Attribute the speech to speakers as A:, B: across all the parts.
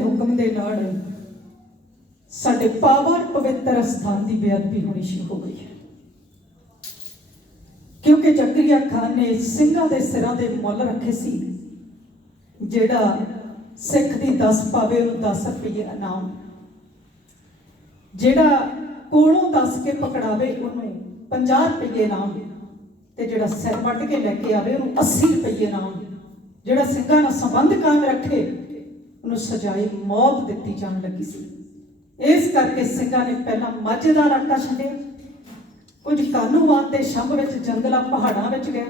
A: ਦੇ ਹੁਕਮ ਦੇ ਨਾਲ ਸਾਡੇ ਪਾਵਨ ਪਵਿੱਤਰ ਸਥਾਨ ਦੀ ਬੇਅਦਬੀ ਹੋਣੀ ਸ਼ੁਰੂ ਹੋ ਗਈ ਹੈ। ਕਿਉਂਕਿ ਜ਼ਕਰੀਆ ਖਾਨ ਨੇ ਸਿੰਘਾਂ ਦੇ ਸਿਰਾਂ ਦੇ ਮੁੱਲ ਰੱਖੇ ਸੀ, ਜਿਹੜਾ ਸਿੱਖ ਦੀ 10 ਪਾਵੇ ਉਹਨੂੰ 10 ਰੁਪਏ ਇਨਾਮ ਜਿਹੜਾ ਕੋਲੋਂ ਦੱਸ ਕੇ ਪਕੜਾਵੇ ਉਹਨੂੰ 50 ਰੁਪਏ ਇਨਾਮ ਤੇ ਜਿਹੜਾ ਸਿਰ ਵੱਟ ਕੇ ਲੈ ਕੇ ਆਵੇ ਉਹਨੂੰ 80 ਰੁਪਏ ਇਨਾਮ ਜਿਹੜਾ ਸਿੰਘਾਂ ਨਾਲ ਸੰਬੰਧ ਕਾਇਮ ਰੱਖੇ ਉਹਨੂੰ ਸਜ਼ਾਏ ਮੌਤ ਦਿੱਤੀ ਜਾਣ ਲੱਗੀ ਸੀ। ਇਸ ਕਰਕੇ ਸਿੰਘਾਂ ਨੇ ਪਹਿਲਾਂ ਮਾਝੇ ਦਾ ਇਲਾਕਾ ਛੱਡਿਆ। ਕੁਝ ਕਾਨੂੰਵਾਨ ਤੇ ਸ਼ੰਭ ਵਿੱਚ, ਜੰਗਲਾਂ, ਪਹਾੜਾਂ ਵਿੱਚ ਗਏ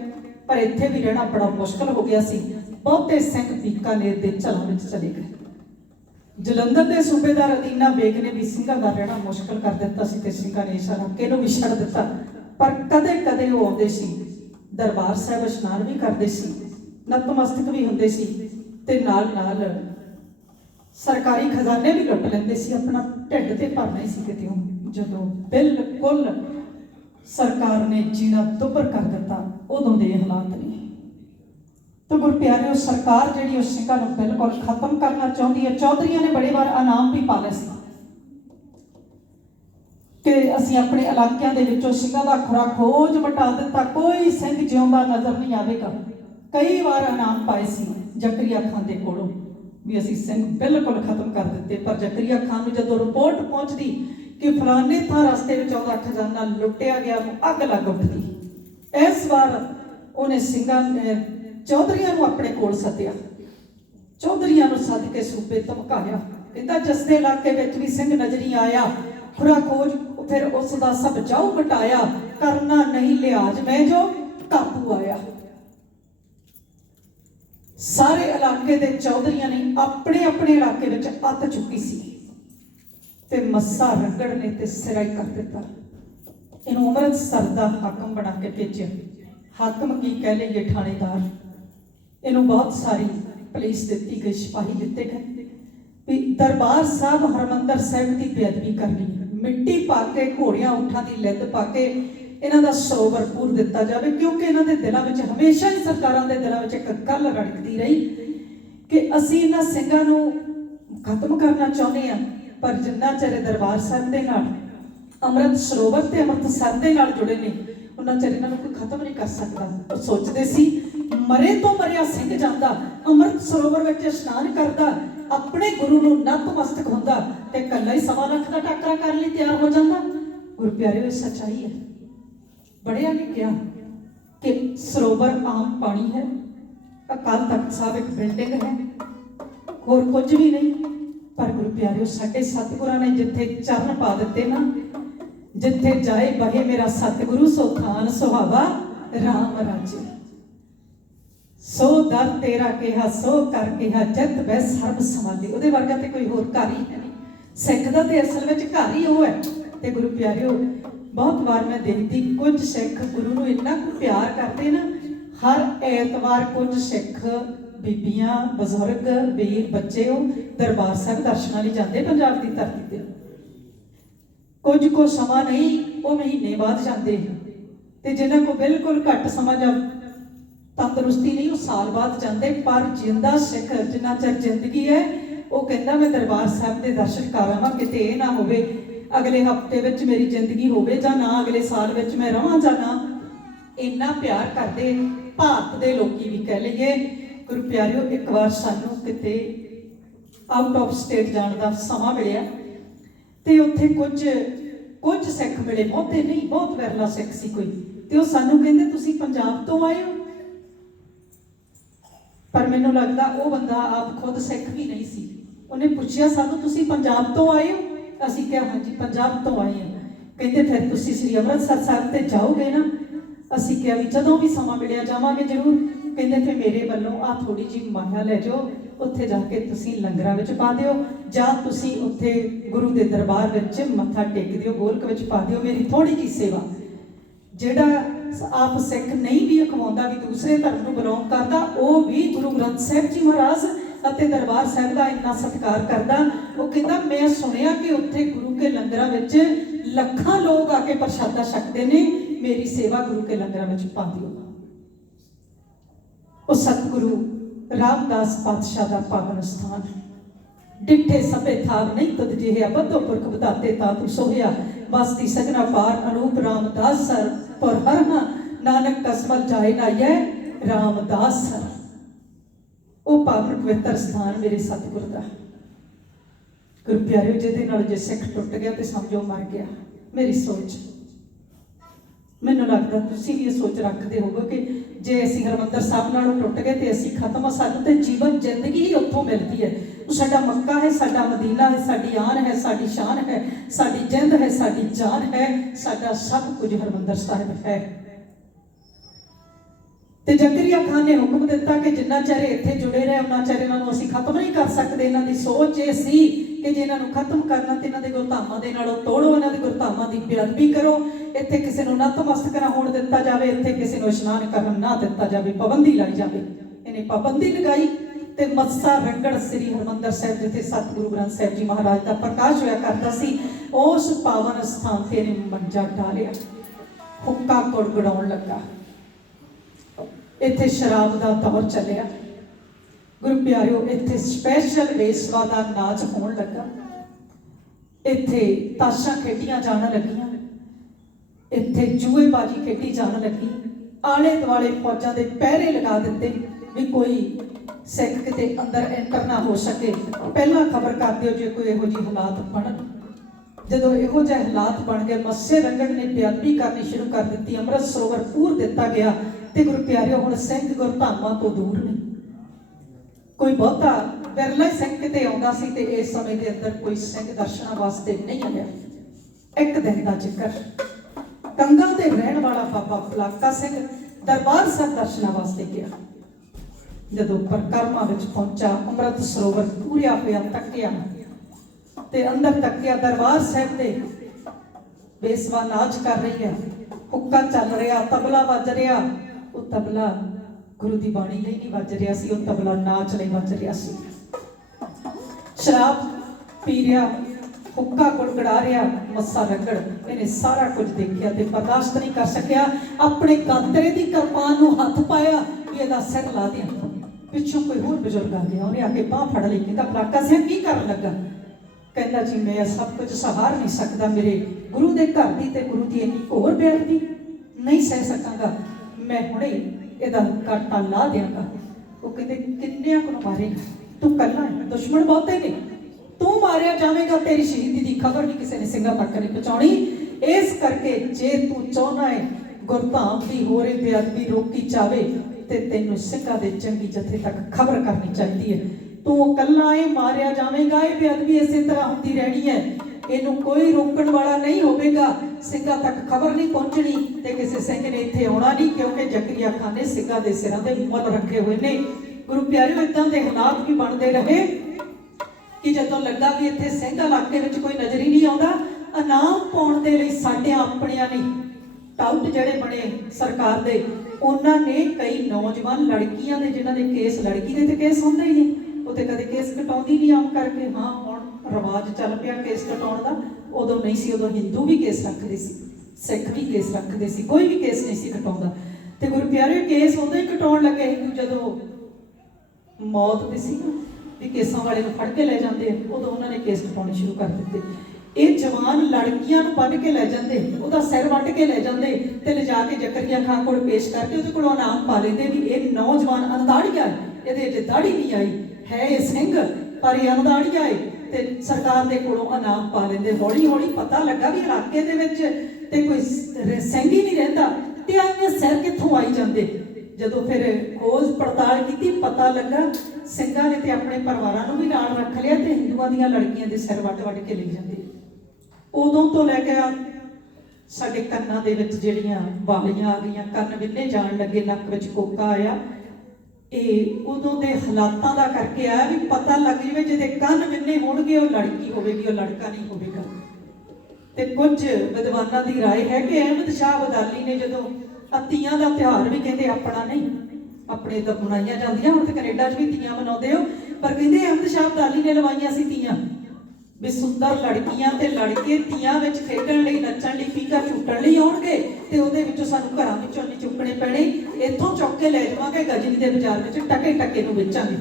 A: ਪਰ ਇੱਥੇ ਵੀ ਰਹਿਣਾ ਬੜਾ ਮੁਸ਼ਕਲ ਹੋ ਗਿਆ ਸੀ। ਬਹੁਤੇ ਸਿੰਘ ਬੀਕਾਨੇਰ ਦੇ ਝਲਾਂ ਵਿੱਚ ਚਲੇ ਗਏ। ਜਲੰਧਰ ਦੇ ਸੂਬੇਦਾਰ ਅਦੀਨਾ ਬੇਗ ਨੇ ਵੀ ਸਿੰਘਾਂ ਦਾ ਰਹਿਣਾ ਮੁਸ਼ਕਲ ਕਰ ਦਿੱਤਾ ਸੀ ਤੇ ਸਿੰਘਾਂ ਨੇ ਇਸ ਇਲਾਕੇ ਨੂੰ ਵੀ ਛੱਡ ਦਿੱਤਾ। ਪਰ ਕਦੇ-ਕਦੇ ਉਹ ਆਉਂਦੇ ਸੀ। ਦਰਬਾਰ ਸਾਹਿਬ ਇਸ਼ਨਾਨ ਵੀ ਕਰਦੇ ਸੀ। ਨਤਮਸਤਕ ਵੀ ਹੁੰਦੇ ਸੀ ਤੇ ਨਾਲ-ਨਾਲ ਸਰਕਾਰੀ ਖਜ਼ਾਨੇ ਵੀ ਲੁੱਟ ਲੈਂਦੇ ਸੀ, ਆਪਣਾ ਢਿੱਡ ਤੇ ਭਰਨਾ ਹੀ ਸੀ ਕਿਤੇ ਜਦੋਂ ਬਿਲਕੁਲ ਸਰਕਾਰ ਨੇ ਜੀਣਾ ਦੁੱਭਰ ਕਰ ਦਿੱਤਾ, ਉਦੋਂ ਦੇ ਹਾਲਾਤ ਨੇ। ਤਾਂ ਗੁਰ ਸਰਕਾਰ ਜਿਹੜੀ ਉਸ ਸਿੰਘਾਂ ਨੂੰ ਬਿਲਕੁਲ ਖਤਮ ਕਰਨਾ ਚਾਹੁੰਦੀ ਹੈ, ਚੌਧਰੀਆਂ ਨੇ ਬੜੇ ਵਾਰ ਇਨਾਮ ਵੀ ਪਾ ਲਏ ਸੀ ਕਿ ਅਸੀਂ ਆਪਣੇ ਇਲਾਕਿਆਂ ਦੇ ਵਿੱਚੋਂ ਸਿੰਘਾਂ ਦਾ ਖੁਰਾ ਖੋਜ ਮਟਾ ਦਿੱਤਾ, ਕੋਈ ਸਿੰਘ ਜਿਉਂਦਾ ਨਜ਼ਰ ਨਹੀਂ ਆਵੇਗਾ। ਕਈ ਵਾਰ ਇਨਾਮ ਪਾਏ ਸੀ ਜ਼ਕਰੀਆ ਖਾਨ ਦੇ ਕੋਲੋਂ। ਵੀ ਅਸੀਂ ਸਿੰਘ ਬਿਲਕੁਲ ਖਤਮ ਕਰ ਦਿੱਤੇ। ਪਰ ਜ਼ਕਰੀਆ ਖਾਨ ਨੂੰ ਜਦੋਂ ਰਿਪੋਰਟ ਪਹੁੰਚਦੀ ਕਿ ਫਲਾਣੇ ਥਾਂ ਰਸਤੇ ਵਿੱਚ ਆਉਂਦਾ ਖਜ਼ਾਨਾ ਲੁੱਟਿਆ ਗਿਆ ਨੂੰ ਅੱਗ ਲੱਗ ਉੱਠਦੀ। ਇਸ ਵਾਰ ਉਹਨੇ ਸਿੰਘਾਂ ਨੇ ਚੌਧਰੀਆਂ ਨੂੰ ਆਪਣੇ ਕੋਲ ਸੱਦਿਆ। ਚੌਧਰੀਆਂ ਨੂੰ ਸੱਦ ਕੇ ਸੂਬੇ ਧਮਕਾਇਆ। ਕਹਿੰਦਾ, ਜਿਸ ਦੇ ਇਲਾਕੇ ਵਿੱਚ ਵੀ ਸਿੰਘ ਨਜ਼ਰੀ ਆਇਆ, ਖੁਰਾ ਖੋਜ ਫਿਰ ਉਸ ਦਾ ਸਭ ਜਾਉ ਘਟਾਇਆ, ਕਰਨਾ ਨਹੀਂ, ਲਿਆਜ ਮੈਂ ਜੋ ਕਾਬੂ ਆਇਆ। ਸਾਰੇ ਇਲਾਕੇ ਦੇ ਚੌਧਰੀਆਂ ਨੇ ਆਪਣੇ ਆਪਣੇ ਇਲਾਕੇ ਵਿੱਚ ਅੱਤ ਚੁੱਕੀ ਸੀ। ਤੇ ਮੱਸਾ ਰੰਗੜ ਨੇ ਤੇ ਸਿਰਾਈ ਕਰ ਦਿੱਤਾ। ਇਹਨੂੰ ਅੰਮ੍ਰਿਤਸਰ ਦਾ ਹਾਕਮ ਬਣਾ ਕੇ ਭੇਜਿਆ। ਹਾਕਮ ਕੀ ਕਹਿ ਲਈਏ ਥਾਣੇਦਾਰ ਇਹਨੂੰ ਬਹੁਤ ਸਾਰੀ ਪੁਲਿਸ ਦਿੱਤੀ ਗਈ, ਸਿਪਾਹੀ ਦਿੱਤੇ ਗਏ। ਵੀ ਦਰਬਾਰ ਸਾਹਿਬ ਹਰਮੰਦਰ ਸਾਹਿਬ ਦੀ ਬੇਅਦਬੀ ਕਰਨੀ ਹੈ। ਮਿੱਟੀ ਪਾ ਕੇ ਘੋੜੀਆਂ, ਊਠਾਂ ਦੀ ਲਿੱਦ ਪਾ ਕੇ ਇਹਨਾਂ ਦਾ ਸਰੋਵਰ ਪੂਰ ਦਿੱਤਾ ਜਾਵੇ, ਕਿਉਂਕਿ ਇਹਨਾਂ ਦੇ ਦਿਲਾਂ ਵਿੱਚ ਹਮੇਸ਼ਾ ਹੀ ਸਰਕਾਰਾਂ ਦੇ ਦਿਲਾਂ ਵਿੱਚ ਇੱਕ ਗੱਲ ਰੜਕਦੀ ਰਹੀ ਕਿ ਅਸੀਂ ਇਹਨਾਂ ਸਿੰਘਾਂ ਨੂੰ ਖਤਮ ਕਰਨਾ ਚਾਹੁੰਦੇ ਹਾਂ, ਪਰ ਜਿੰਨਾ ਚਿਰ ਦਰਬਾਰ ਸਾਹਿਬ ਦੇ ਨਾਲ, ਅੰਮ੍ਰਿਤ ਸਰੋਵਰ ਤੇ ਅੰਮ੍ਰਿਤਸਰ ਦੇ ਨਾਲ ਜੁੜੇ ਨੇ, ਉਹਨਾਂ ਚਿਰ ਇਹਨਾਂ ਨੂੰ ਕੋਈ ਖਤਮ ਨਹੀਂ ਕਰ ਸਕਦਾ। ਉਹ ਸੋਚਦੇ ਸੀ, ਮਰੇ ਤੋਂ ਮਰਿਆ ਸਿੰਘ ਜਾਂਦਾ, ਅੰਮ੍ਰਿਤ ਸਰੋਵਰ ਵਿੱਚ ਇਸ਼ਨਾਨ ਕਰਦਾ, ਆਪਣੇ ਗੁਰੂ ਨੂੰ ਨਤਮਸਤਕ ਹੁੰਦਾ ਤੇ ਕੱਲਾ ਹੀ ਸਵਾ ਲੱਖ ਦਾ ਟਾਕਰਾ ਕਰਨ ਲਈ ਤਿਆਰ ਹੋ ਜਾਂਦਾ। ਗੁਰੂ ਪਿਆਰਿਓ ਇਹ ਸੱਚਾਈ ਹੈ। ਬੜਿਆਂ ਨੇ ਕਿਹਾ ਕਿ ਸਰੋਵਰ ਆਮ ਪਾਣੀ ਹੈ ਅਕਾਲ ਤਖਤ ਸਾਹਿਬ ਇੱਕ ਬਿਲਡਿੰਗ ਹੈ। ਹੋਰ ਕੁਝ ਵੀ ਨਹੀਂ, ਪਰ ਗੁਰੂ ਪਿਆਰਿਓ, ਸਾਡੇ ਸਤਿਗੁਰਾਂ ਨੇ ਜਿੱਥੇ ਚਰਨ ਪਾ ਦਿੱਤੇ ਨਾ, ਜਿੱਥੇ ਜਾਏ ਬਹੇ ਮੇਰਾ ਸਤਿਗੁਰੂ, ਸੋ ਥਾਨ ਸੁਹਾਵਾ RAM ਰਾਜੇ। ਸੋ ਦਰ ਤੇਰਾ ਕਿਹਾ, ਸੋ ਕਰ ਕਿਹਾ, ਜਤ ਬੈ ਸਰਬ ਸੰਭਾਲੇ। ਉਹਦੇ ਵਰਗਾ ਤੇ ਕੋਈ ਹੋਰ ਘਰ ਹੀ ਹੈ ਨਹੀਂ। ਸਿੱਖ ਦਾ ਤੇ ਅਸਲ ਵਿੱਚ ਘਰ ਹੀ ਉਹ ਹੈ। ਤੇ ਗੁਰੂ ਪਿਆਰਿਓ ਬਹੁਤ ਵਾਰ ਮੈਂ ਦੇਖਦੀ ਕੁਝ ਸਿੱਖ ਗੁਰੂ ਨੂੰ ਇੰਨਾ ਕੁ ਪਿਆਰ ਕਰਦੇ ਨਾ, ਹਰ ਐਤਵਾਰ ਕੁਝ ਸਿੱਖ ਬੀਬੀਆਂ, ਬਜ਼ੁਰਗ, ਵੀਰ, ਬੱਚੇ ਉਹ ਦਰਬਾਰ ਸਾਹਿਬ ਦਰਸ਼ਨਾਂ ਲਈ ਜਾਂਦੇ ਪੰਜਾਬ ਦੀ ਧਰਤੀ ਤੇ। ਕੁਝ ਕੋ ਸਮਾਂ ਨਹੀਂ, ਉਹ ਮਹੀਨੇ ਬਾਅਦ ਜਾਂਦੇ ਤੇ ਜਿਨ੍ਹਾਂ ਕੋ ਬਿਲਕੁਲ ਘੱਟ ਸਮਾਂ ਜਾਂ ਤੰਦਰੁਸਤੀ ਨਹੀਂ, ਉਹ ਸਾਲ ਬਾਅਦ ਜਾਂਦੇ, ਪਰ ਜਿੰਦਾ ਸਿੱਖ ਜਿੰਨਾ ਚਿਰ ਜ਼ਿੰਦਗੀ ਹੈ, ਉਹ ਕਹਿੰਦਾ ਮੈਂ ਦਰਬਾਰ ਸਾਹਿਬ ਦੇ ਦਰਸ਼ਨ ਕਰਾਂਗਾ ਕਿਤੇ ਇਹ ਨਾ ਹੋਵੇ ਅਗਲੇ ਹਫ਼ਤੇ ਵਿੱਚ ਮੇਰੀ ਜ਼ਿੰਦਗੀ ਹੋਵੇ ਜਾਂ ਨਾ, ਅਗਲੇ ਸਾਲ ਵਿੱਚ ਮੈਂ ਰਵਾਂ ਜਾਂ ਨਾ, ਇੰਨਾ ਪਿਆਰ ਕਰਦੇ ਭਾਰਤ ਦੇ ਲੋਕੀ ਵੀ ਕਹਿ ਲਈਏ। ਗੁਰੂ ਪਿਆਰਿਓ, ਇੱਕ ਵਾਰ ਸਾਨੂੰ ਕਿਤੇ ਆਊਟ ਆਫ ਸਟੇਟ ਜਾਣ ਦਾ ਸਮਾਂ ਮਿਲਿਆ। ਤੇ ਉੱਥੇ ਕੁਝ ਕੁਝ ਸਿੱਖ ਮਿਲੇ, ਬਹੁਤੇ ਨਹੀਂ, ਬਹੁਤ ਵਿਰਲਾ ਸਿੱਖ ਸੀ ਕੋਈ। ਤੇ ਉਹ ਸਾਨੂੰ ਕਹਿੰਦੇ, ਤੁਸੀਂ ਪੰਜਾਬ ਤੋਂ ਆਏ ਹੋ? ਪਰ ਮੈਨੂੰ ਲੱਗਦਾ ਉਹ ਬੰਦਾ ਆਪ ਖੁਦ ਸਿੱਖ ਵੀ ਨਹੀਂ ਸੀ। ਉਹਨੇ ਪੁੱਛਿਆ ਸਾਨੂੰ, ਤੁਸੀਂ ਪੰਜਾਬ ਤੋਂ ਆਏ ਹੋ? ਅਸੀਂ ਕਿਹਾ, ਹਾਂਜੀ, ਪੰਜਾਬ ਤੋਂ ਆਏ ਹਾਂ। ਕਹਿੰਦੇ, ਫਿਰ ਤੁਸੀਂ ਸ੍ਰੀ ਅੰਮ੍ਰਿਤਸਰ ਸਾਹਿਬ ਤੇ ਜਾਓਗੇ ਨਾ? ਅਸੀਂ ਕਿਹਾ ਵੀ ਜਦੋਂ ਵੀ ਸਮਾਂ ਮਿਲਿਆ ਜਾਵਾਂਗੇ ਜ਼ਰੂਰ। ਕਹਿੰਦੇ, ਫਿਰ ਮੇਰੇ ਵੱਲੋਂ ਆ ਥੋੜੀ ਜੀ ਮਾਇਆ ਲੈ ਜਾਓ। ਉੱਥੇ ਜਾ ਕੇ ਤੁਸੀਂ ਲੰਗਰਾਂ ਵਿੱਚ ਪਾ ਦਿਓ। ਜਾਂ ਤੁਸੀਂ ਉੱਥੇ ਗੁਰੂ ਦੇ ਦਰਬਾਰ ਵਿੱਚ ਮੱਥਾ ਟੇਕ ਦਿਓ, ਗੋਲਕ ਵਿੱਚ ਪਾ ਦਿਓ। ਮੇਰੀ ਥੋੜੀ ਜੀ ਸੇਵਾ। ਜਿਹੜਾ ਆਪ ਸਿੱਖ ਨਹੀਂ ਵੀ ਅਖਵਾਉਂਦਾ, ਵੀ ਦੂਸਰੇ ਧਰਮ ਨੂੰ ਬਿਲੋਂਗ ਕਰਦਾ, ਉਹ ਵੀ ਗੁਰੂ ਗ੍ਰੰਥ ਸਾਹਿਬ ਜੀ ਮਹਾਰਾਜ ਅਤੇ ਦਰਬਾਰ ਸਾਹਿਬ ਦਾ ਇੰਨਾ ਸਤਿਕਾਰ ਕਰਦਾ, ਉਹ ਕਹਿੰਦਾ, ਮੈਂ ਸੁਣਿਆ ਕਿ ਉੱਥੇ ਗੁਰੂ ਕੇ ਲੰਗਰਾਂ ਵਿੱਚ ਲੱਖਾਂ ਲੋਕ ਆ ਕੇ ਪ੍ਰਸ਼ਾਦਾ ਛਕਦੇ ਨੇ। ਮੇਰੀ ਸੇਵਾ ਗੁਰੂ ਕੇ ਲੰਗਰਾਂ ਵਿੱਚ ਪਾ ਦਿਓ ਉਹ ਸਤਿਗੁਰੂ ਰਾਮਦਾਸ ਪਾਤਸ਼ਾਹ ਦਾ ਪਾਵਨ ਸਥਾਨ। ਡਿੱਠੇ ਸਭੇ ਥਾਰ ਨਹੀਂ ਤਦ ਜਿਹੇ ਅਬਦੋ ਪੁਰਖ ਬਤਾਤੇ ਤਾ ਤੂੰ ਸੋਹਿਆ। ਵਸਤੀ ਸਗਨਾ ਪਾਰ ਅਨੂਪ ਰਾਮਦਾਸ ਸਰ, ਪਰ ਹਰਨਾ ਨਾਨਕ ਕਸਮਤ ਜਾਏ ਨਾ ਇਹ ਰਾਮਦਾਸ ਸਰ। ਉਹ ਪਾਵਨ ਪਵਿੱਤਰ ਸਥਾਨ ਮੇਰੇ ਸਤਿਗੁਰ ਦਾ। ਗੁਰੂ ਪਿਆਰਿਓ, ਜਿਹਦੇ ਨਾਲ ਜੇ ਸਿੱਖ ਟੁੱਟ ਗਿਆ ਤੇ ਸਮਝੋ ਮਰ ਗਿਆ, ਮੇਰੀ ਸੋਚ। ਮੈਨੂੰ ਲੱਗਦਾ ਤੁਸੀਂ ਵੀ ਇਹ ਸੋਚ ਰੱਖਦੇ ਹੋਵੋ ਕਿ ਜੇ ਅਸੀਂ ਹਰਮੰਦਰ ਸਾਹਿਬ ਨਾਲੋਂ ਟੁੱਟ ਗਏ ਤੇ ਅਸੀਂ ਖਤਮ ਆ, ਸਾਨੂੰ ਤੇ ਜੀਵਨ, ਜ਼ਿੰਦਗੀ ਹੀ ਉੱਥੋਂ ਮਿਲਦੀ ਹੈ। ਉਹ ਸਾਡਾ ਮੱਕਾ ਹੈ, ਸਾਡਾ ਮਦੀਨਾ ਹੈ, ਸਾਡੀ ਆਨ ਹੈ, ਸਾਡੀ ਸ਼ਾਨ ਹੈ, ਸਾਡੀ ਜਿੰਦ ਹੈ, ਸਾਡੀ ਜਾਨ ਹੈ, ਸਾਡਾ ਸਭ ਕੁਝ ਹਰਮੰਦਰ ਸਾਹਿਬ ਹੈ। ਤੇ ਜ਼ਕਰੀਆ ਖਾਨ ਨੇ ਹੁਕਮ ਦਿੱਤਾ ਕਿ ਜਿੰਨਾ ਚਿਰ ਇੱਥੇ ਜੁੜੇ ਰਹੇ ਉਹਨਾਂ ਚਿਰ ਇਹਨਾਂ ਨੂੰ ਅਸੀਂ ਖਤਮ ਨਹੀਂ ਕਰ ਸਕਦੇ। ਇਹਨਾਂ ਦੀ ਸੋਚ ਇਹ ਸੀ ਕਿ ਜੇ ਇਹਨਾਂ ਨੂੰ ਖਤਮ ਕਰਨਾ ਤੇ ਇਹਨਾਂ ਦੇ ਗੁਰਧਾਮਾਂ ਦੇ ਨਾਲੋਂ ਤੋੜੋ, ਇਹਨਾਂ ਦੇ ਗੁਰਧਾਮਾਂ ਦੀ ਬੇਅਦਬੀ ਕਰੋ। ਇੱਥੇ ਕਿਸੇ ਨੂੰ ਨਤਮਸਤਕ ਨਾ ਹੋਣ ਦਿੱਤਾ ਜਾਵੇ, ਇੱਥੇ ਕਿਸੇ ਨੂੰ ਇਸ਼ਨਾਨ ਕਰਨ ਨਾ ਦਿੱਤਾ ਜਾਵੇ, ਪਾਬੰਦੀ ਲਾਈ ਜਾਵੇ। ਇਹਨੇ ਪਾਬੰਦੀ ਲਗਾਈ ਤੇ ਮੱਸਾ ਰੰਗੜ ਸ੍ਰੀ ਹਰਮੰਦਰ ਸਾਹਿਬ, ਜਿੱਥੇ ਸਤਿਗੁਰੂ ਗ੍ਰੰਥ ਸਾਹਿਬ ਜੀ ਮਹਾਰਾਜ ਦਾ ਪ੍ਰਕਾਸ਼ ਹੋਇਆ ਕਰਦਾ ਸੀ, ਉਸ ਪਾਵਨ ਸਥਾਨ ਤੇ ਇਹਨੇ ਮੰਜਾ ਡਾਲਿਆ ਹੁੱਕਾ ਗੁੜਗੜਾਉਣ ਲੱਗਾ। ਇੱਥੇ ਸ਼ਰਾਬ ਦਾ ਦੌਰ ਚੱਲਿਆ। ਗੁਰੂ ਪਿਆਰਿਓ, ਇੱਥੇ ਸਪੈਸ਼ਲ ਵੇਸਵਾ ਦਾ ਨਾਚ ਹੋਣ ਲੱਗਾ। ਇੱਥੇ ਤਾਸ਼ਾਂ ਖੇਡੀਆਂ ਜਾਣ ਲੱਗੀਆਂ। ਇੱਥੇ ਜੂਏਬਾਜੀ ਖੇਡੀ ਜਾਣ ਲੱਗੀ। ਆਲੇ ਦੁਆਲੇ ਫੌਜਾਂ ਦੇ ਪਹਿਰੇ ਲਗਾ ਦਿੱਤੇ ਵੀ ਕੋਈ ਸਿੱਖ ਕਿਤੇ ਅੰਦਰ ਐਂਟਰ ਨਾ ਹੋ ਸਕੇ। ਪਹਿਲਾਂ ਖਬਰ ਕਰ ਦਿਓ ਜੇ ਕੋਈ ਇਹੋ ਜਿਹੀ ਹਾਲਾਤ ਬਣਨ ਜਦੋਂ ਇਹੋ ਜਿਹੇ ਹਾਲਾਤ ਬਣ ਗਏ, ਮੱਸੇ ਰੰਗੜ ਨੇ ਬੇਅਦਬੀ ਕਰਨੀ ਸ਼ੁਰੂ ਕਰ ਦਿੱਤੀ। ਅੰਮ੍ਰਿਤ ਸਰੋਵਰ ਪੂਰ ਦਿੱਤਾ ਗਿਆ। ਤੇ ਗੁਰੂ ਪਿਆਰਿਓ, ਹੁਣ ਸਿੰਘ ਗੁਰਧਾਮਾਂ ਤੋਂ ਦੂਰ ਨੇ। ਕੋਈ ਬਹੁਤਾ ਵਿਰਲਾ ਸਿੰਘ ਕਿਤੇ ਆਉਂਦਾ ਸੀ ਤੇ ਇਸ ਸਮੇਂ ਦੇ ਅੰਦਰ ਕੋਈ ਸਿੰਘ ਦਰਸ਼ਨਾਂ ਵਾਸਤੇ ਨਹੀਂ ਆਇਆ। ਇੱਕ ਦਿਨ ਦਾ ਜ਼ਿਕਰ। ਕੰਗਾਂ ਦੇ ਰਹਿਣ ਵਾਲਾ ਬਾਬਾ ਫਲਾਕਾ ਸਿੰਘ ਦਰਬਾਰ ਸਾਹਿਬ ਦਰਸ਼ਨਾਂ ਵਾਸਤੇ ਗਿਆ। ਜਦੋਂ ਪਰਕਰਮਾ ਵਿੱਚ ਪਹੁੰਚਾ, ਅੰਮ੍ਰਿਤ ਸਰੋਵਰ ਪੂਰਿਆ ਪਿਆ ਤੱਕਿਆ ਤੇ ਅੰਦਰ ਤੱਕਿਆ ਦਰਬਾਰ ਸਾਹਿਬ ਦੇ ਬੇਸਵਾ ਨਾਚ ਕਰ ਰਹੀ ਹੈ। ਹੁੱਕਾ ਚੱਲ ਰਿਹਾ, ਤਬਲਾ ਵੱਜ ਰਿਹਾ ਉਹ ਤਬਲਾ ਗੁਰੂ ਦੀ ਬਾਣੀ ਲਈ ਨਹੀਂ ਵੱਜ ਰਿਹਾ ਸੀ, ਉਹ ਤਬਲਾ ਨਾਚ ਲਈ ਵੱਜ ਰਿਹਾ ਸੀ। ਸ਼ਰਾਬ ਪੀ ਰਿਹਾ, ਹੁੱਕਾ ਗੁੜਗੜਾ ਰਿਹਾ, ਮੱਸਾ ਰਗੜ, ਇਹਨੇ ਸਾਰਾ ਕੁਝ ਦੇਖਿਆ ਤੇ ਬਰਦਾਸ਼ਤ ਨਹੀਂ ਕਰ ਸਕਿਆ। ਆਪਣੇ ਕਾਤਰੇ ਦੀ ਕਿਰਪਾਨ ਨੂੰ ਹੱਥ ਪਾਇਆ, ਵੀ ਇਹਦਾ ਸਿਰ ਲਾ ਦਿਆਂ। ਪਿੱਛੋਂ ਕੋਈ ਹੋਰ ਬਜ਼ੁਰਗ ਆ ਗਿਆ, ਉਹਨੇ ਆ ਕੇ ਬਾਹ ਫੜ ਲਈ, ਕਹਿੰਦਾ ਪਲਾਕਾ ਸਿੰਘ, ਕੀ ਕਰਨ ਲੱਗਾ? ਕਹਿੰਦਾ, ਜੀ, ਮੈਂ ਸਭ ਕੁਝ ਸਹਾਰ ਨਹੀਂ ਸਕਦਾ, ਮੇਰੇ ਗੁਰੂ ਦੇ ਘਰ ਦੀ ਤੇ ਗੁਰੂ ਦੀ ਇੰਨੀ ਹੋਰ ਬੇਅਦਬੀ ਨਹੀਂ ਸਹਿ ਸਕਾਂਗਾ। ਮੈਂ ਹੁਣੇ ਇਹਦਾ ਕਾਟਾ ਲਾ ਦਿਆਂਗਾ। ਉਹ ਕਹਿੰਦੇ ਕਿੰਨਿਆਂ ਨੂੰ ਮਾਰੇਗਾ। ਤੂੰ ਕੱਲਾ ਹੈ, ਦੁਸ਼ਮਣ ਬਹੁਤੇ ਨੇ। ਤੂੰ ਮਾਰਿਆ ਜਾਵੇਗਾ, ਤੇਰੀ ਸ਼ਹੀਦੀ ਦੀ ਖਬਰ ਨਹੀਂ ਕਿਸੇ ਨੇ ਸਿੰਘਾਂ ਤੱਕ ਨਹੀਂ ਪਹੁੰਚਾਉਣੀ। ਇਸ ਕਰਕੇ ਜੇ ਤੂੰ ਚਾਹਨਾ ਹੈ, ਗੁਰਧਾਮ ਦੀ ਹੋਰੇ ਬੇਅਦਬੀ ਰੋਕੀ ਜਾਵੇ, ਤੇ ਤੈਨੂੰ ਸਿੰਘਾਂ ਦੇ ਚੰਗੀ ਜਥੇ ਤੱਕ ਖਬਰ ਕਰਨੀ ਚਾਹੀਦੀ ਹੈ। ਤੂੰ ਇਕੱਲਾ ਇਹ ਮਾਰਿਆ ਜਾਵੇਗਾ, ਇਹ ਬੇਅਦਬੀ ਇਸੇ ਤਰ੍ਹਾਂ ਹੁੰਦੀ ਰਹਿਣੀ ਹੈ। ਇਹਨੂੰ ਕੋਈ ਰੋਕਣ ਵਾਲਾ ਨਹੀਂ ਹੋਵੇਗਾ। ਸਿੰਘਾਂ ਤੱਕ ਖਬਰ ਨਹੀਂ ਪਹੁੰਚਣੀ ਤੇ ਕਿਸੇ ਸਿੰਘ ਨੇ ਇੱਥੇ ਆਉਣਾ ਨਹੀਂ, ਕਿਉਂਕਿ ਜ਼ਕਰੀਆ ਖਾਨ ਨੇ ਸਿੰਘਾਂ ਦੇ ਸਿਰਾਂ ਤੇ ਮੁੱਲ ਰੱਖੇ ਹੋਏ ਨੇ। ਗੁਰੂ ਪਿਆਰਿਓ ਇਦਾਂ ਦੇ ਹਾਲਾਤ ਵੀ ਬਣਦੇ ਰਹੇ ਕਿ ਜਦੋਂ ਲੱਗਾ ਵੀ ਇੱਥੇ ਸਿੰਘ ਇਲਾਕੇ ਵਿੱਚ ਕੋਈ ਨਜ਼ਰ ਹੀ ਨਹੀਂ ਆਉਂਦਾ, ਇਨਾਮ ਪਾਉਣ ਦੇ ਲਈ ਸਾਡੇ ਆਪਣਿਆਂ ਨੇ ਟਾਊਟ ਜਿਹੜੇ ਬਣੇ ਸਰਕਾਰ ਦੇ, ਉਹਨਾਂ ਨੇ ਕਈ ਨੌਜਵਾਨ ਲੜਕੀਆਂ ਦੇ, ਜਿਨ੍ਹਾਂ ਦੇ ਕੇਸ ਲੜਕੀ ਦੇ ਤੇ ਕੇਸ ਹੁੰਦੇ ਹੀ ਨਹੀਂ ਉਹ ਤੇ ਕਦੇ ਕੇਸ ਕਟਾਉਂਦੀ ਨਹੀਂ ਆਮ ਕਰਕੇ। ਹਾਂ, ਹੁਣ ਰਿਵਾਜ ਚੱਲ ਪਿਆ ਕੇਸ ਕਟਾਉਣ ਦਾ, ਉਦੋਂ ਨਹੀਂ ਸੀ, ਉਦੋਂ ਹਿੰਦੂ ਵੀ ਕੇਸ ਰੱਖਦੇ ਸੀ, ਸਿੱਖ ਵੀ ਕੇਸ ਰੱਖਦੇ ਸੀ, ਕੋਈ ਵੀ ਕੇਸ ਨਹੀਂ ਸੀ ਕਟਾਉਂਦਾ। ਤੇ ਗੁਰੂ ਪਿਆਰੇ ਕੇਸ ਉਦੋਂ ਹੀ ਕਟਾਉਣ ਲੱਗੇ ਹਿੰਦੂ ਜਦੋਂ ਮੌਤ ਦੀ ਸੀ ਵੀ ਕੇਸਾਂ ਵਾਲੇ ਨੂੰ ਫੜ ਕੇ ਲੈ ਜਾਂਦੇ ਉਦੋਂ ਉਹਨਾਂ ਨੇ ਕੇਸ ਕਟਾਉਣੇ ਸ਼ੁਰੂ ਕਰ ਦਿੱਤੇ। ਇਹ ਜਵਾਨ ਲੜਕੀਆਂ ਨੂੰ ਬੰਨ ਕੇ ਲੈ ਜਾਂਦੇ, ਉਹਦਾ ਸਿਰ ਵੱਢ ਕੇ ਲੈ ਜਾਂਦੇ ਤੇ ਲਿਜਾ ਕੇ ਜ਼ਕਰੀਆ ਖਾਨ ਕੋਲ ਪੇਸ਼ ਕਰਕੇ ਉਹਦੇ ਕੋਲੋਂ ਨਾਮ ਪਾ ਲੈਂਦੇ ਵੀ ਇਹ ਨੌਜਵਾਨ ਅਨਦਾੜੀਆ ਹੈ, ਇਹਦੇ ਅਜੇ ਦਾੜੀ ਨਹੀਂ ਆਈ, ਹੈ ਇਹ ਸਿੰਘ, ਪਰ ਇਹ ਅਨਦਾੜੀਆ ਹੈ। ਤੇ ਸਰਕਾਰ ਦੇ ਕੋਲੋਂ ਇਨਾਮ ਪਾ ਲੈਂਦੇ। ਹੌਲੀ ਹੌਲੀ ਪਤਾ ਲੱਗਾ ਵੀ ਇਲਾਕੇ ਦੇ ਵਿੱਚ ਤੇ ਕੋਈ ਸ- ਨਹੀਂ ਰਹਿੰਦਾ ਤੇ ਆਈਆਂ ਸਿਰ ਕਿੱਥੋਂ ਆਈ ਜਾਂਦੇ? ਜਦੋਂ ਫਿਰ ਖੋਜ ਪੜਤਾਲ ਕੀਤੀ, ਪਤਾ ਲੱਗਾ ਸਿੰਘਾਂ ਨੇ ਤੇ ਆਪਣੇ ਪਰਿਵਾਰਾਂ ਨੂੰ ਵੀ ਨਾਲ ਰੱਖ ਲਿਆ ਤੇ ਹਿੰਦੂਆਂ ਦੀਆਂ ਲੜਕੀਆਂ ਦੇ ਸਿਰ ਵੱਢ ਵੱਢ ਕੇ ਲਈ ਜਾਂਦੇ। ਉਦੋਂ ਤੋਂ ਲੈ ਕੇ ਸਾਡੇ ਕੰਨਾਂ ਦੇ ਵਿੱਚ ਜਿਹੜੀਆਂ ਵਾਲੀਆਂ ਆ ਗਈਆਂ, ਕੰਨ ਵਿੰਨੇ ਜਾਣ ਲੱਗੇ, ਨੱਕ ਵਿੱਚ ਕੋਕਾ ਆਇਆ। ਇਹ ਉਦੋਂ ਦੇ ਹਾਲਾਤਾਂ ਦਾ ਕਰਕੇ ਆਇਆ ਵੀ ਪਤਾ ਲੱਗ ਜਵੇ ਜਿਹਦੇ ਕੰਨ ਵਿੰਨੇ ਹੋਣਗੇ ਉਹ ਲੜਕੀ ਹੋਵੇਗੀ ਉਹ ਲੜਕਾ ਨਹੀਂ ਹੋਵੇਗਾ ਤੇ ਕੁਝ ਵਿਦਵਾਨਾਂ ਦੀ رائے ਹੈ ਕਿ ਅਹਿਮਦ ਸ਼ਾਹ ਅਬਦਾਲੀ ਨੇ ਜਦੋਂ ਅਤੀਆਂ ਦਾ ਤਿਉਹਾਰ ਵੀ ਕਹਿੰਦੇ ਆਪਣਾ ਨਹੀਂ ਆਪਣੇ ਤਾਂ ਮਨਾਈਆਂ ਜਾਂਦੀਆਂ ਹੁਣ ਤੇ ਕੈਨੇਡਾ 'ਚ ਵੀ ਤੀਆਂ ਮਨਾਉਂਦੇ ਹੋ ਪਰ ਕਹਿੰਦੇ ਅਹਿਮਦ ਸ਼ਾਹ ਅਬਦਾਲੀ ਨੇ ਲਵਾਈਆਂ ਸੀ ਤੀਆਂ ਵੀ ਸੁੰਦਰ ਲੜਕੀਆਂ ਤੇ ਲੜਕੇ ਧੀਆਂ ਵਿੱਚ ਖੇਡਣ ਲਈ, ਨੱਚਣ ਲਈ ਪੀਕਾ ਝੂਟਣ ਲਈ ਆਉਣਗੇ ਤੇ ਉਹਦੇ ਵਿੱਚੋਂ ਸਾਨੂੰ ਘਰਾਂ ਵਿੱਚੋਂ ਨਹੀਂ ਚੁੱਕਣੇ ਪੈਣੇ, ਇੱਥੋਂ ਚੁੱਕ ਕੇ ਲੈ ਜਾਵਾਂਗੇ, ਗਜਨੀ ਦੇ ਬਾਜ਼ਾਰ ਵਿੱਚ ਟਕੇ ਟਕੇ ਨੂੰ ਵੇਚਾਂਗੇ।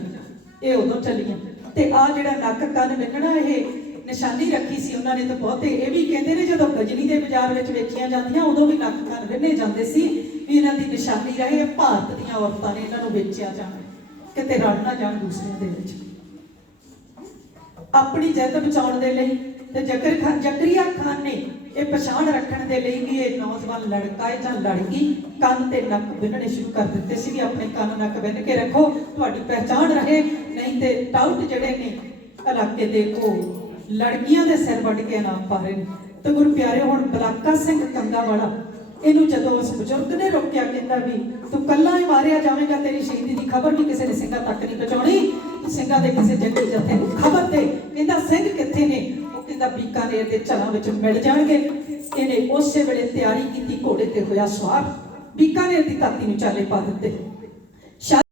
A: ਇਹ ਉਦੋਂ ਚੱਲੀਆਂ। ਤੇ ਆ ਜਿਹੜਾ ਨੱਕ ਕੰਨ ਵਿੰਨਣਾ ਇਹ ਨਿਸ਼ਾਨੀ ਰੱਖੀ ਸੀ ਉਹਨਾਂ ਨੇ ਤਾਂ ਬਹੁਤੇ। ਇਹ ਵੀ ਕਹਿੰਦੇ ਨੇ ਜਦੋਂ ਗਜਨੀ ਦੇ ਬਾਜ਼ਾਰ ਵਿੱਚ ਵੇਚੀਆਂ ਜਾਂਦੀਆਂ, ਉਦੋਂ ਵੀ ਨੱਕ ਕੰਨ ਵਿੰਨੇ ਜਾਂਦੇ ਸੀ ਵੀ ਇਹਨਾਂ ਦੀ ਨਿਸ਼ਾਨੀ ਰਹੇ, ਭਾਰਤ ਦੀਆਂ ਔਰਤਾਂ ਨੇ ਇਹਨਾਂ ਨੂੰ ਵੇਚਿਆ ਜਾਣਾ ਕਿਤੇ ਰਲ ਨਾ ਜਾਣ ਦੂਸਰਿਆਂ ਦੇ ਵਿੱਚ। ਆਪਣੀ ਜਿੱਦ ਬਚਾਉਣ ਦੇ ਲਈ ਤੇ ਜਕਰ ਖਾਨ ਜਕਰੀਆ ਖਾਨ ਨੇ ਇਹ ਪਛਾਣ ਰੱਖਣ ਦੇ ਲਈ ਵੀ ਇਹ ਨੌਜਵਾਨ ਲੜਕਾ ਹੈ ਜਾਂ ਲੜਕੀ, ਕੰਨ ਤੇ ਨੱਕ ਬੰਨਣੇ ਸ਼ੁਰੂ ਕਰ ਦਿੱਤੇ ਸੀ ਵੀ ਆਪਣੇ ਕੰਨ ਨੱਕ ਬੰਨ ਕੇ ਰੱਖੋ, ਤੁਹਾਡੀ ਪਹਿਚਾਣ ਰਹੇ, ਨਹੀਂ ਤੇ ਟਾਊਟ ਜਿਹੜੇ ਨੇ ਇਲਾਕੇ ਦੇ ਉਹ ਲੜਕੀਆਂ ਦੇ ਸਿਰ ਵੱਢ ਕੇ ਇਨਾਮ ਪਾ ਰਹੇ ਨੇ। ਤੇ ਗੁਰੂ ਪਿਆਰੇ, ਹੁਣ ਬਲਾਕਾ ਸਿੰਘ ਕੰਗਾ ਵਾਲਾ, ਇਹਨੂੰ ਜਦੋਂ ਉਸ ਬਜ਼ੁਰਗ ਨੇ ਰੋਕਿਆ, ਕਹਿੰਦਾ ਵੀ ਤੂੰ ਕੱਲਾ ਹੀ ਮਾਰਿਆ ਜਾਵੇਂਗਾ, ਤੇਰੀ ਸ਼ਹੀਦੀ ਦੀ ਖਬਰ ਵੀ ਕਿਸੇ ਨੇ ਸਿੰਘਾਂ ਤੱਕ ਨਹੀਂ ਪਹੁੰਚਾਉਣੀ ਸਿੰਘਾਂ ਦੇ ਕਿਸੇ ਜੰਗੀ ਜਥੇ ਨੂੰ ਖਬਰ ਦੇ, ਕਹਿੰਦਾ, ਸਿੰਘ ਕਿੱਥੇ ਨੇ? ਉਹ ਕਹਿੰਦਾ ਬੀਕਾਨੇਰ ਦੇ ਚਲਾਂ ਵਿੱਚ ਮਿਲ ਜਾਣਗੇ। ਇਹਨੇ ਉਸੇ ਵੇਲੇ ਤਿਆਰੀ ਕੀਤੀ ਘੋੜੇ ਤੇ ਹੋਇਆ ਸਵਾਰ। ਬੀਕਾਨੇਰ ਦੀ ਧਰਤੀ ਨੂੰ ਚਾਲੇ ਪਾ ਦਿੱਤੇ।